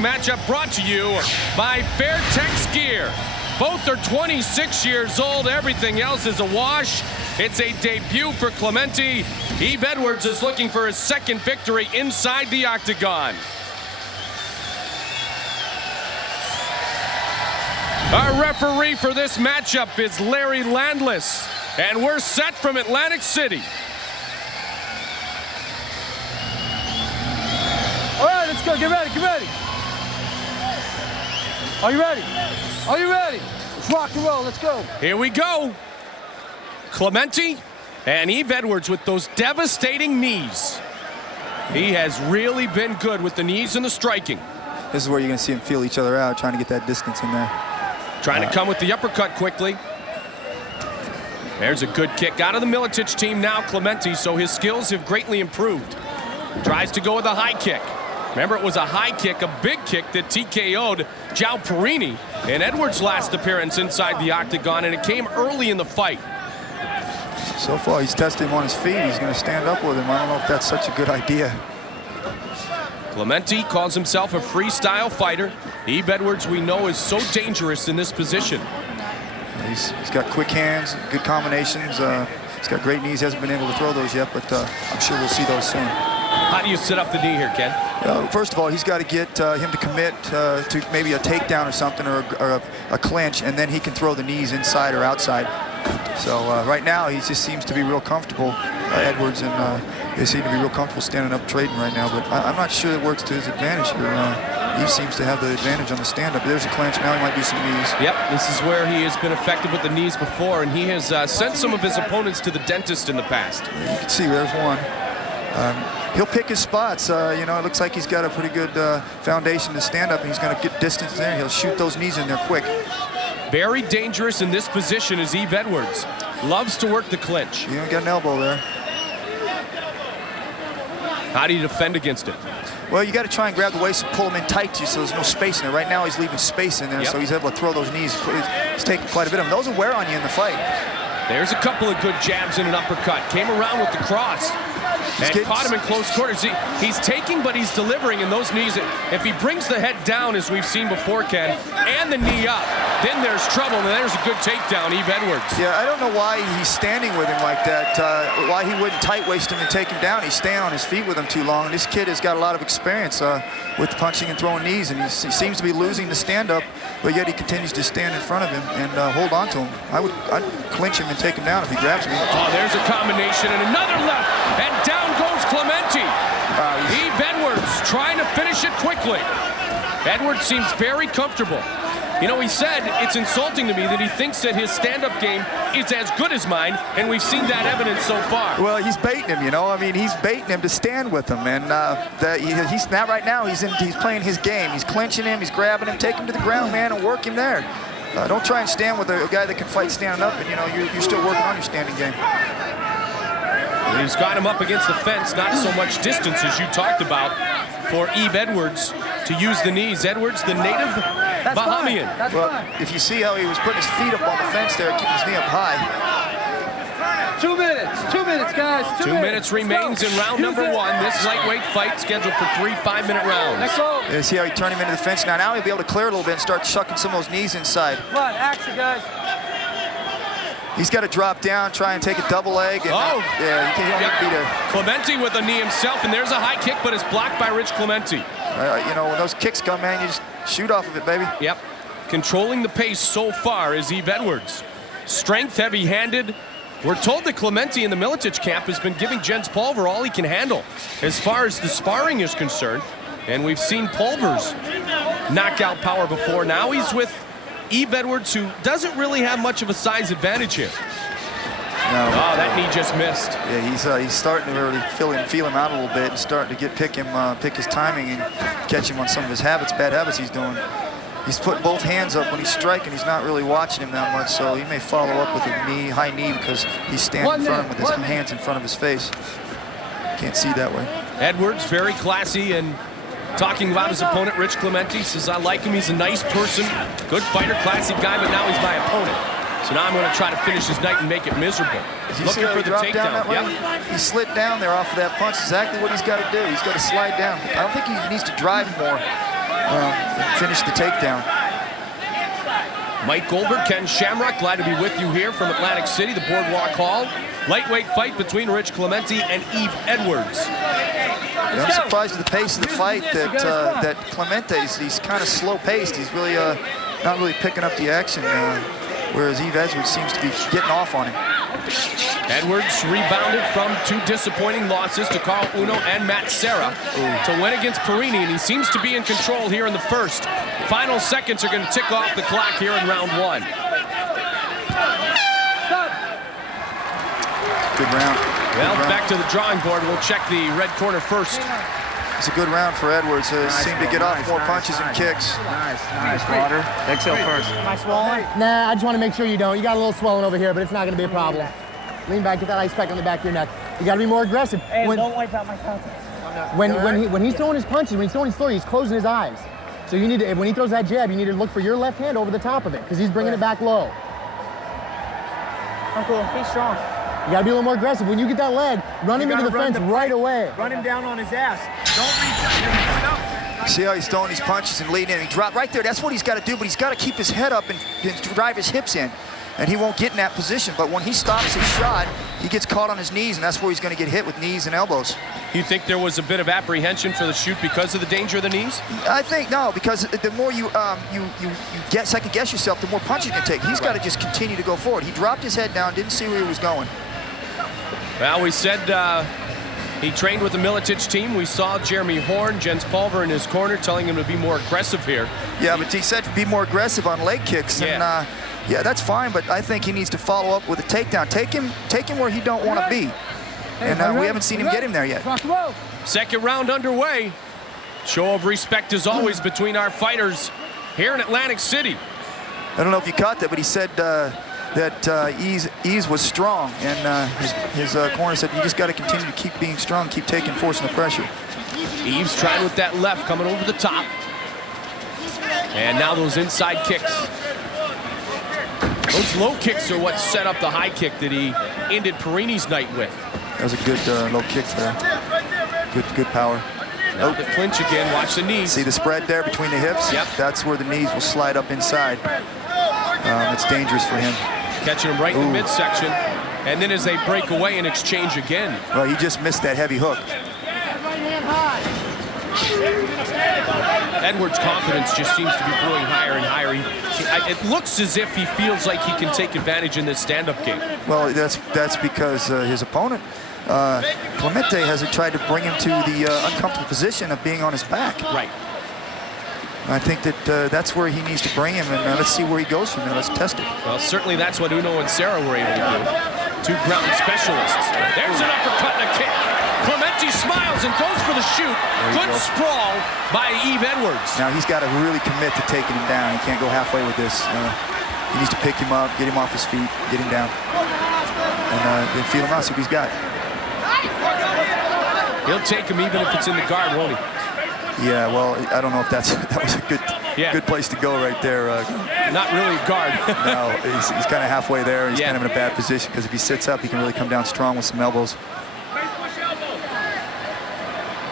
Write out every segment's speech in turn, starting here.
Matchup brought to you by Fairtex Gear. Both are 26 years old. Everything else is a wash. It's a debut for Clementi. Yves Edwards is looking for his second victory inside the octagon. Our referee for this matchup is Larry Landless, and we're set from Atlantic City. All right, let's go. Get ready. Get ready. Are you ready? Are you ready? Let's rock and roll. Let's go. Here we go. Clementi and Yves Edwards with those devastating knees. He has really been good with the knees and the striking. This is where you're going to see them feel each other out, trying to get that distance in there. Trying to come with the uppercut quickly. There's a good kick out of the Milicic team now, Clementi, so his skills have greatly improved. Tries to go with a high kick. Remember, it was a high kick, a big kick that TKO'd João Perini in Edwards' last appearance inside the octagon, and it came early in the fight. So far, he's tested him on his feet. He's going to stand up with him. I don't know if that's such a good idea. Clementi calls himself a freestyle fighter. Yves Edwards, we know, is so dangerous in this position. He's got quick hands, good combinations. He's got great knees. He hasn't been able to throw those yet, but I'm sure we'll see those soon. How do you set up the knee here, Ken? First of all, he's got to get him to commit to maybe a takedown or something, or a clinch, and then he can throw the knees inside or outside. So right now, he just seems to be real comfortable, Edwards, and they seem to be real comfortable standing up trading right now, but I'm not sure it works to his advantage here. He seems to have the advantage on the stand-up. There's a clinch. Now he might do some knees. Yep, this is where he has been effective with the knees before, and he has sent some of his opponents to the dentist in the past. You can see there's one. He'll pick his spots. You know, it looks like he's got a pretty good foundation to stand up, and he's going to get distance there. He'll shoot those knees in there quick. Very dangerous in this position is Yves Edwards. Loves to work the clinch. You don't get an elbow there. How do you defend against it? Well, you got to try and grab the waist and pull him in tight to you so there's no space in there. Right now, he's leaving space in there, so he's able to throw those knees. He's taking quite a bit of them. Those will wear on you in the fight. There's a couple of good jabs and an uppercut. Came around with the cross. And caught him in close quarters. He's taking, but he's delivering in those knees. If he brings the head down, as we've seen before, Ken, and the knee up, then there's trouble, and there's a good takedown, Yves Edwards. Yeah, I don't know why he's standing with him like that, why he wouldn't tight-waist him and take him down. He's staying on his feet with him too long, and this kid has got a lot of experience with punching and throwing knees, and he seems to be losing the stand-up, but yet he continues to stand in front of him and hold on to him. I'd clinch him and take him down if he grabs me. Oh, there's a combination, and another left, and down goes Clementi. Yves Edwards trying to finish it quickly. Edwards seems very comfortable. You know, he said it's insulting to me that he thinks that his stand-up game is as good as mine, and we've seen that evidence so far. Well, he's baiting him, you know. I mean, he's baiting him to stand with him, and he's now right now he's playing his game. He's clinching him, he's grabbing him, take him to the ground, man, and work him there. Don't try and stand with a guy that can fight standing up, and you know you're still working on your standing game. He's got him up against the fence, not so much distance as you talked about for Yves Edwards to use the knees. Edwards, the native Bahamian. Well, if you see how he was putting his feet up on the fence there, keeping his knee up high. 2 minutes. 2 minutes, guys. 2 minutes remains in round number one. This lightweight fight scheduled for 3 5-minute rounds. Let's go. You see how he turned him into the fence. Now he'll be able to clear a little bit and start chucking some of those knees inside. Come on, action, guys. He's got to drop down, try and take a double leg. And yeah, he can't beat her. Clementi with a knee himself, and there's a high kick, but it's blocked by Rich Clementi. You know, when those kicks come, man, you just shoot off of it, baby. Yep. Controlling the pace so far is Yves Edwards. Strength, heavy-handed. We're told that Clementi in the Milicic camp has been giving Jens Pulver all he can handle as far as the sparring is concerned. And we've seen Pulver's knockout power before. Now he's with Yves Edwards, who doesn't really have much of a size advantage here. No, oh, that knee just missed. Yeah, he's starting to really feel him out a little bit and starting to pick his timing and catch him on some of his bad habits he's doing. He's putting both hands up when he's striking. He's not really watching him that much, so he may follow up with a high knee because he's standing in front of him with his hands in front of his face. Can't see that way. Edwards, very classy, and talking about his opponent, Rich Clementi, says, I like him, he's a nice person, good fighter, classy guy, but now he's my opponent. So now I'm going to try to finish his night and make it miserable. Looking for the takedown. Yep. He slid down there off of that punch. Exactly what he's got to do. He's got to slide down. I don't think he needs to drive more. finish the takedown. Mike Goldberg, Ken Shamrock, glad to be with you here from Atlantic City, the Boardwalk Hall. Lightweight fight between Rich Clementi and Yves Edwards. Yeah, I'm surprised at the pace of the fight that Clementi, he's kind of slow-paced. He's really not really picking up the action, whereas Yves Edwards seems to be getting off on him. Edwards rebounded from 2 disappointing losses to Carl Uno and Matt Serra to win against Perini, and he seems to be in control here in the first. Final seconds are going to tick off the clock here in round 1. Good round. Well, back to the drawing board. We'll check the red corner first. It's a good round for Edwards. Seemed to get off more punches and kicks. Nice, water. Exhale first. Am I swollen? Nah, I just want to make sure you don't. You got a little swelling over here, but it's not going to be a problem. Lean back, get that ice pack on the back of your neck. You got to be more aggressive. Hey, don't wipe out my contacts. When he's throwing his punches, when he's throwing his story, he's closing his eyes. So you need to, when he throws that jab, you need to look for your left hand over the top of it, because he's bringing it back low. Uncle, be strong. You gotta be a little more aggressive. When you get that leg, run him into the fence right away. Run him down on his ass. Don't reach up. See how he's throwing these punches and leading in. He dropped right there. That's what he's got to do, but he's got to keep his head up and drive his hips in. And he won't get in that position. But when he stops his shot, he gets caught on his knees, and that's where he's going to get hit with knees and elbows. You think there was a bit of apprehension for the shoot because of the danger of the knees? I think no, because the more you second guess yourself, the more punches you can take. He's got to just continue to go forward. He dropped his head down, didn't see where he was going. Well, we said he trained with the Milicic team. We saw Jeremy Horn, Jens Pulver in his corner, telling him to be more aggressive here. Yeah, but he said to be more aggressive on leg kicks. Yeah. And yeah, that's fine, but I think he needs to follow up with a takedown. Take him where he don't want to be. And we haven't seen him get him there yet. Second round underway. Show of respect as always between our fighters here in Atlantic City. I don't know if you caught that, but he said that Yves was strong, and his corner said you just got to continue to keep being strong, keep forcing the pressure. Yves trying with that left, coming over the top. And now those inside kicks. Those low kicks are what set up the high kick that he ended Perini's night with. That was a good low kick there. Good power. Now the clinch again, watch the knees. See the spread there between the hips? Yep. That's where the knees will slide up inside. It's dangerous for him. Catching him right in the midsection. And then as they break away and exchange again. Well, he just missed that heavy hook. Edwards' confidence just seems to be growing higher and higher. It looks as if he feels like he can take advantage in this stand-up game. Well, that's because his opponent, Clementi, hasn't tried to bring him to the uncomfortable position of being on his back. Right. I think that that's where he needs to bring him, and let's see where he goes from there. Let's test it. Well, certainly that's what Uno and Serra were able to do. 2 ground specialists. There's an uppercut and a kick. Clementi smiles and goes for the shoot. Good sprawl by Yves Edwards. Now he's got to really commit to taking him down. He can't go halfway with this. He needs to pick him up, get him off his feet, get him down, and then feel him out, see what he's got. He'll take him even if it's in the guard, won't he? Yeah, well, I don't know if that was a good place to go right there. Not really a guard. No, he's kind of halfway there. He's kind of in a bad position because if he sits up, he can really come down strong with some elbows.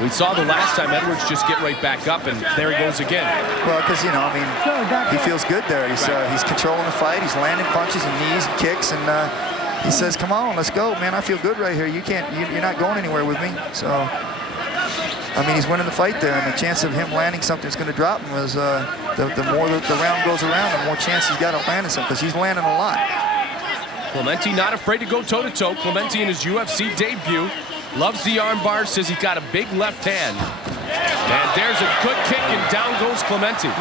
We saw the last time Edwards just get right back up, and there he goes again. Well, because, you know, I mean, he feels good there. He's controlling the fight. He's landing punches and knees and kicks, and he says, come on, let's go, man. I feel good right here. You're not going anywhere with me. So, I mean, he's winning the fight there, and the chance of him landing something that's going to drop him is the more the round goes around, the more chance he's got of landing something, because he's landing a lot. Clementi not afraid to go toe-to-toe. Clementi in his UFC debut. Loves the arm bar, says he's got a big left hand. And there's a good kick, and down goes Clementi.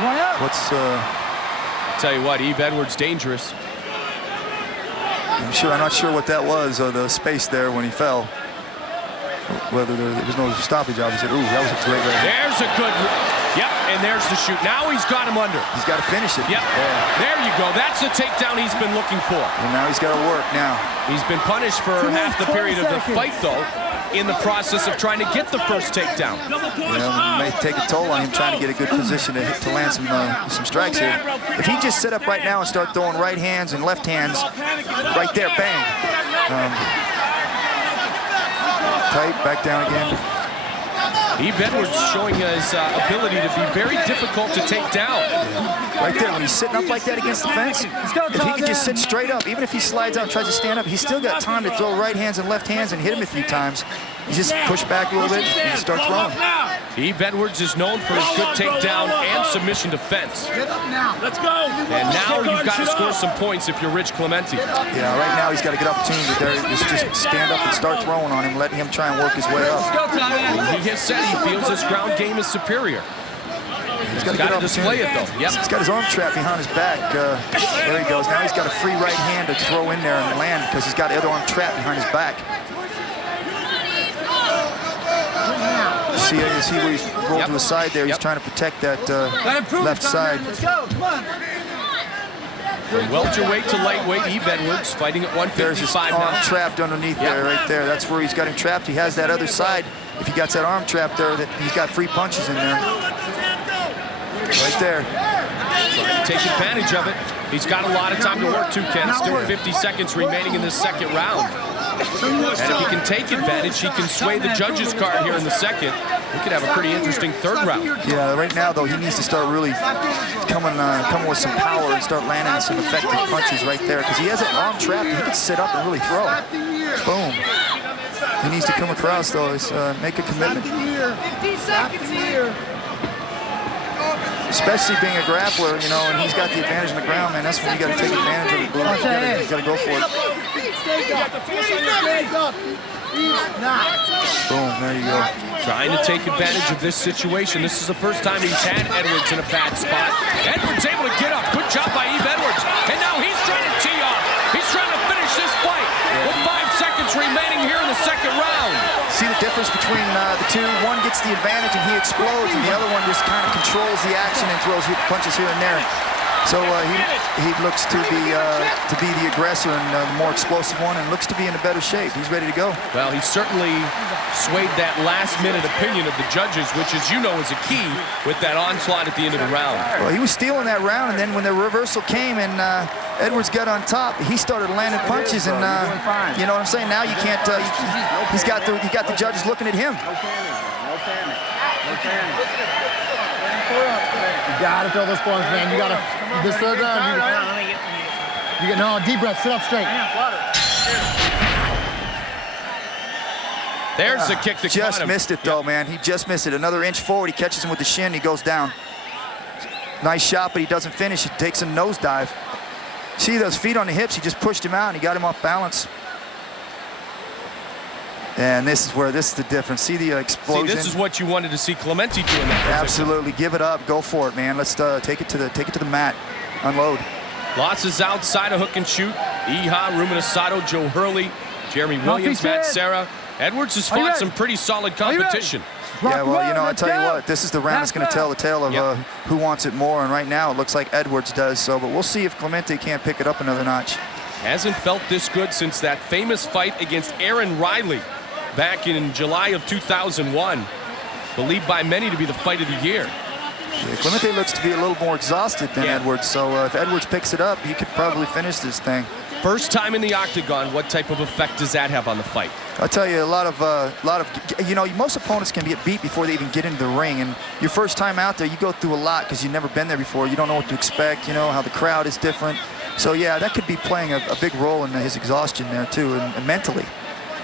Tell you what, Yves Edwards dangerous. I'm not sure what that was, the space there when he fell. Whether there was no stoppage, obviously. Ooh, that was a great right. There's a good, yep, and there's the shoot. Now he's got him under. He's got to finish it. Yep, there you go. That's the takedown he's been looking for. And now he's got to work now. He's been punished for half the period of the fight, though, in the process of trying to get the first takedown. You know, it may take a toll on him trying to get a good position to land some strikes here. If he just sit up right now and start throwing right hands and left hands, right there, bang. Tight, back down again. Yves Edwards showing his ability to be very difficult to take down. Right there, when he's sitting up like that against the fence, if he can just sit straight up, even if he slides out and tries to stand up, he's still got time to throw right hands and left hands and hit him a few times. You just push back a little bit and start throwing. Yves Edwards is known for his good takedown and submission defense. Let's go. And now you've got to score some points if you're Rich Clementi. Yeah, right now he's got a good opportunity there. Just stand up and start throwing on him, letting him try and work his way up. He has said he feels his ground game is superior. He's Got to display it, though. Yep. He's got his arm trapped behind his back. There he goes. Now he's got a free right hand to throw in there and land because he's got the other arm trapped behind his back. You see where he's rolled to the side there. He's trying to protect that left side. Let's go. Come on. From welterweight to lightweight, Yves Edwards fighting at There's his 155 arm now. trapped underneath there, right there. That's where he's got him trapped. He has that other side. If he gets that arm trapped there, that he's got free punches in there. Right there. Trying to take advantage of it. He's got a lot of time to work too, Ken. Still 50 seconds remaining in this second round. And if he can take advantage, he can sway the judges' card here in the second. We could have a pretty interesting third round. Yeah, right now, though, he needs to start really coming with some power and start landing some effective punches right there because he has an arm trapped. He can sit up and really throw. Boom. He needs to come across, though, make a commitment. Especially being a grappler, you know, and he's got the advantage on the ground, man. That's when you got to take advantage of it. You got to go for it. Boom, there you go. Trying to take advantage of this situation. This is the first time he's had Edwards in a bad spot. Edwards able to get up. Good job by Yves Edwards. And now he's trying to tee off. He's trying to finish this fight with 5 seconds remaining here in the second round. See the difference between the two? One gets the advantage and he explodes, and the other one just kind of controls the action and throws punches here and there. So he looks to be the aggressor and the more explosive one, and looks to be in a better shape. He's ready to go. Well, he certainly swayed that last-minute opinion of the judges, which, as you know, is a key with that onslaught at the end of the round. Well, he was stealing that round, and then when the reversal came and Edwards got on top, he started landing punches, and you know what I'm saying? Now you can't. He's got the judges looking at him. You gotta throw those forms, man. You gotta, this third round, you get, no, deep breath, sit up straight. There's the kick that Just caught him. missed it, though, man. He just missed it. Another inch forward, he catches him with the shin, he goes down. Nice shot, but he doesn't finish. He takes a nosedive. See those feet on the hips? He just pushed him out, and he got him off balance. And this is the difference. See the explosion? See, this is what you wanted to see Clementi do in that position. Absolutely. Give it up. Go for it, man. Let's take it to the mat. Unload. Losses outside of hook and shoot. Iha, Ruben Asado, Joe Hurley, Jeremy Williams, Matt Serra. Edwards has fought some pretty solid competition. Yeah, well, you know, I tell you what, this is the round that's going to tell the tale of who wants it more. And right now, it looks like Edwards does. So, but we'll see if Clementi can't pick it up another notch. Hasn't felt this good since that famous fight against Aaron Riley back in July of 2001. Believed by many to be the fight of the year. Yeah, Clementi looks to be a little more exhausted than Edwards. So if Edwards picks it up, he could probably finish this thing. First time in the octagon, what type of effect does that have on the fight? I'll tell you, a lot of, you know, most opponents can get beat before they even get into the ring. And your first time out there, you go through a lot because you've never been there before. You don't know what to expect, you know, how the crowd is different. So, yeah, that could be playing a big role in his exhaustion there, too, and mentally.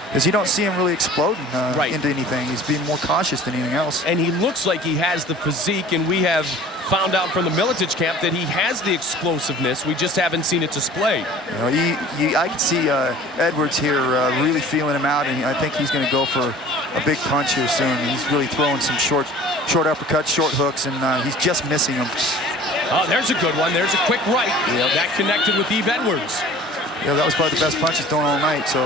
Because you don't see him really exploding into anything. He's being more cautious than anything else. And he looks like he has the physique, and we have found out from the Miletich camp that he has the explosiveness. We just haven't seen it displayed. You know, I can see Edwards here really feeling him out, and I think he's going to go for a big punch here soon. He's really throwing some short uppercuts, short hooks, and he's just missing them. Oh, there's a good one. There's a quick right. That connected with Yves Edwards. Yeah, that was probably the best punch he's thrown all night, so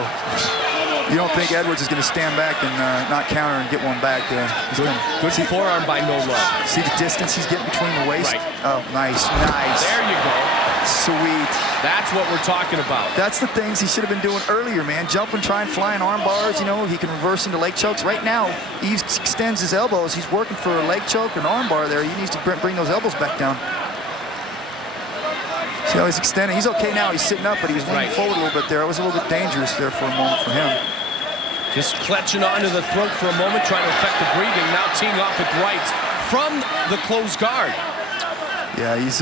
you don't think Edwards is going to stand back and not counter and get one back. Good forearm by No Love. See the distance he's getting between the waist? Right. Oh, nice. There you go. Sweet. That's what we're talking about. That's the things he should have been doing earlier, man. Jumping, trying, flying arm bars, you know, he can reverse into leg chokes. Right now, Yves extends his elbows. He's working for a leg choke or an arm bar there. He needs to bring those elbows back down. See how he's extending? He's okay now. He's sitting up, but he was leaning forward a little bit there. It was a little bit dangerous there for a moment for him. Just clutching onto the throat for a moment, trying to affect the breathing. Now teeing off with rights from the closed guard. Yeah, he's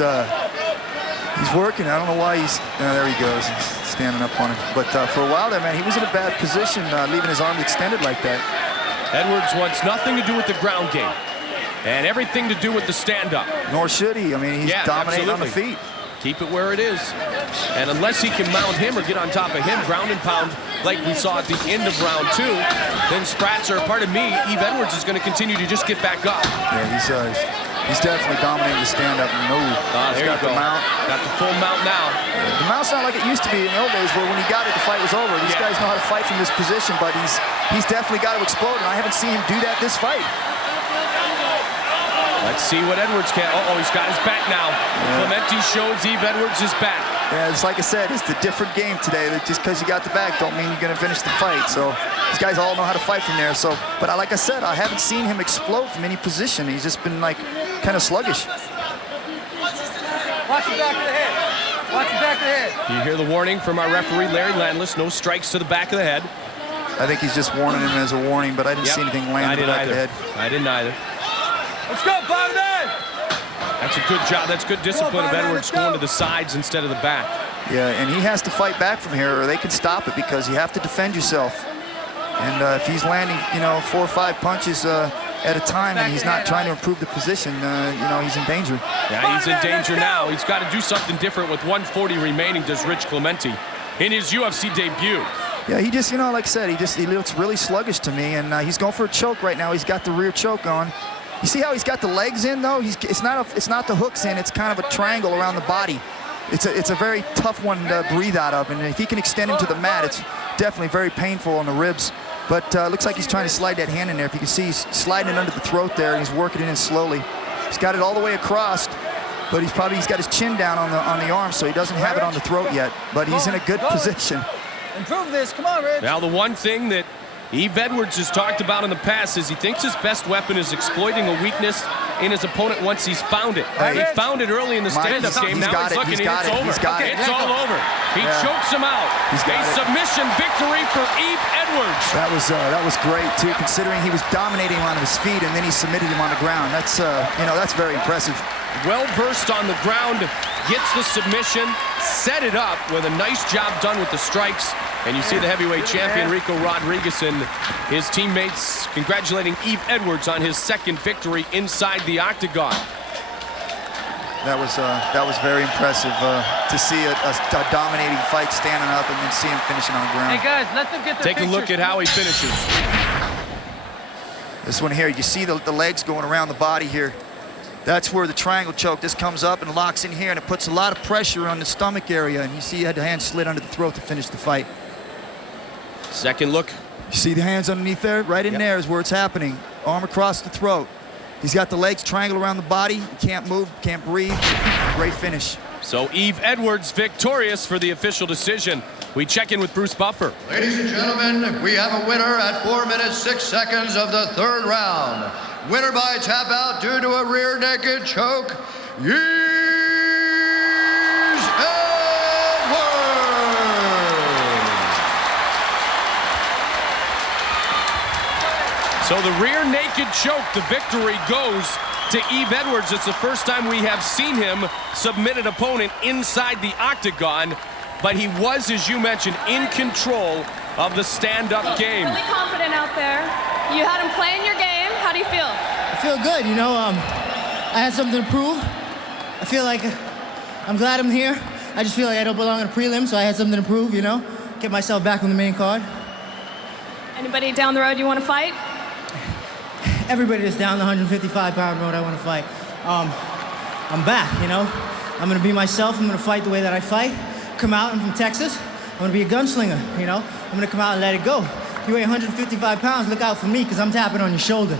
working. I don't know why he's... there he goes. He's standing up on him. But for a while there, man, he was in a bad position, leaving his arms extended like that. Edwards wants nothing to do with the ground game and everything to do with the stand-up. Nor should he. I mean, he's dominating on the feet. Keep it where it is. And unless he can mount him or get on top of him, ground and pound like we saw at the end of round 2, then Spratzer, pardon me, Yves Edwards is going to continue to just get back up. Yeah, he's definitely dominating the stand-up. There you go. The mount. Got the full mount now. The mount's not like it used to be in the old days where when he got it, the fight was over. These guys know how to fight from this position, but he's definitely got to explode, and I haven't seen him do that this fight. Let's see what Edwards can. He's got his back now. Clementi shows Yves Edwards his back. Yeah, it's like I said, it's a different game today. Just because you got the back don't mean you're going to finish the fight. So these guys all know how to fight from there. So, but like I said, I haven't seen him explode from any position. He's just been like kind of sluggish. Watch the back of the head. Watch the back of the head. You hear the warning from our referee, Larry Landless. No strikes to the back of the head. I think he's just warning him as a warning, but I didn't see anything land in the back of the head. I didn't either. Let's go, bottom end. That's a good job. That's good discipline of Edwards going to the sides instead of the back. Yeah, and he has to fight back from here or they can stop it because you have to defend yourself. And if he's landing, 4 or 5 punches at a time and he's not trying to improve the position, he's in danger. Yeah, he's in danger now. He's got to do something different with 140 remaining, does Rich Clementi, in his UFC debut. Yeah, he just, like I said, he looks really sluggish to me, and he's going for a choke right now. He's got the rear choke on. You see how he's got the legs in, though? It's not the hooks in. It's kind of a triangle around the body. It's a very tough one to breathe out of, and if he can extend him to the mat, it's definitely very painful on the ribs. But looks like he's trying to slide that hand in there. If you can see, he's sliding it under the throat there, and he's working it in slowly. He's got it all the way across, but he's got his chin down on the arm, so he doesn't have it on the throat yet. But he's in a good position. Improve this. Come on, Rich. Now, the one thing that Yves Edwards has talked about in the past is he thinks his best weapon is exploiting a weakness in his opponent once he's found it. He found it early in the stand-up game. Now he's looking, it's over. It's all over. He chokes him out. A submission victory for Yves Edwards. That was great, too, considering he was dominating him on his feet, and then he submitted him on the ground. That's, that's very impressive. Well-versed on the ground, gets the submission, set it up with a nice job done with the strikes. And you see the heavyweight champion, Rico Rodriguez, and his teammates congratulating Yves Edwards on his second victory inside the octagon. That was very impressive to see a dominating fight standing up and then see him finishing on the ground. Hey, guys, let them get their Take a look at how he finishes. This one here, you see the legs going around the body here. That's where the triangle choke, this comes up and locks in here, and it puts a lot of pressure on the stomach area, and you see he had the hand slid under the throat to finish the fight. Second look. You see the hands underneath there? Right in there is where it's happening. Arm across the throat. He's got the legs triangle around the body. He can't move, can't breathe. Great finish. So Yves Edwards victorious for the official decision. We check in with Bruce Buffer. Ladies and gentlemen, we have a winner at 4 minutes, 6 seconds of the 3rd round. Winner by tap out due to a rear naked choke, Yves Edwards. So the rear naked choke, the victory goes to Yves Edwards. It's the first time we have seen him submit an opponent inside the octagon, but he was, as you mentioned, in control of the stand-up game. Really confident out there. You had him playing your game. How do you feel? I feel good, I had something to prove. I feel like I'm glad I'm here. I just feel like I don't belong in a prelim, so I had something to prove, get myself back on the main card. Anybody down the road you want to fight? Everybody that's down the 155-pound road I want to fight. I'm back, I'm going to be myself. I'm going to fight the way that I fight. Come out, I'm from Texas. I'm going to be a gunslinger, I'm going to come out and let it go. If you weigh 155 pounds, look out for me, because I'm tapping on your shoulder.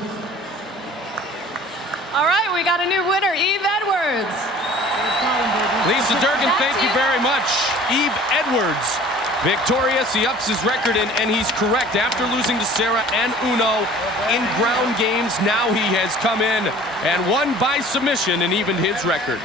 All right, we got a new winner, Yves Edwards. Lisa Durgan, thank you very much. Yves Edwards victorious. He ups his record, and he's correct. After losing to Serra and Uno in ground games, now he has come in and won by submission and evened his record.